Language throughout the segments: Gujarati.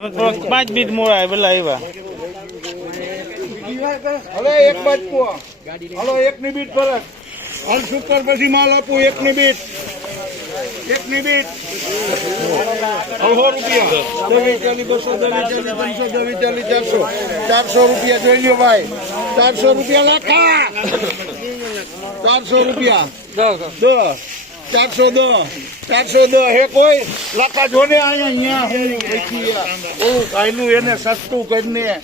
5 મિનિટ મોડા પેલા આવ્યા. હલો એક બાજુ હલો એકની બીટ ફરક હાલ સુપર પછી માલ આપું એકની બીટ 100 રૂપિયા 240 240 400 રૂપિયા જોઈ લ્યો ભાઈ 400 રૂપિયા લાખા 400 રૂપિયા 410 હે કોઈ લાખા જોને અહીંયા કાયનું એને સસ્તું કરીને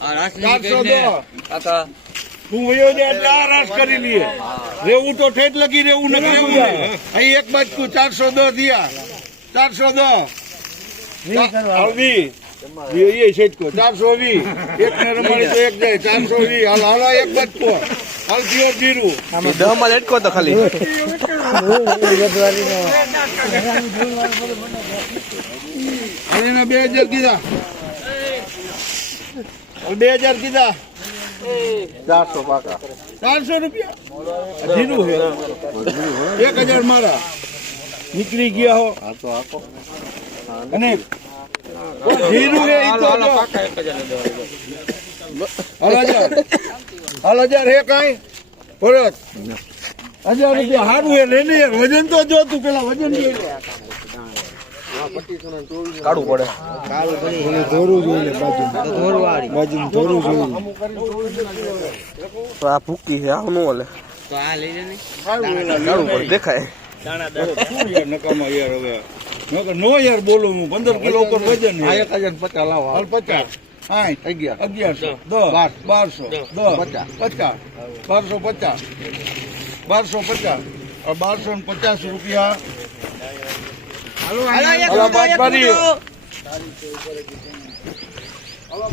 410 તું વયો જાય એટલે આ રાસ કરી લઈએ રેવું તો ઠેઠ લગી રેવું નથી અહીં એક બાજુ 410 દિયા 410 એ છેટકો 420 એક ને રમાડી તો એક જાય 420 હાલ એક બાજુ હાલ જીઓ જીરું દહમાં લટકો તો ખાલી એના 2000 કીધા 2000 કીધા 400 પાકા 400 રૂપિયા જીરું છે 1000 મારા નીકળી ગયા હો અને જીરું છે ઈ તો હાલ 1000 હે કાઈ ભરત 1000 રૂપિયા સારું હે લેને યાર વજન તો જો તું પેલા વજન જોઈ લે કાઢું પડે ધોરું જોઈ લે બાજુ ધોરું જોઈ તો આ ભૂકી છે આવું ન ઓલે તો આ લઈ લે ને કાઢું પડે દેખાય નકામા યાર હવે નો યાર બોલું હું 15 કિલો ઉપર વજન 1050 લાવો 50 1100 1200 50 1250 રૂપિયા હાલો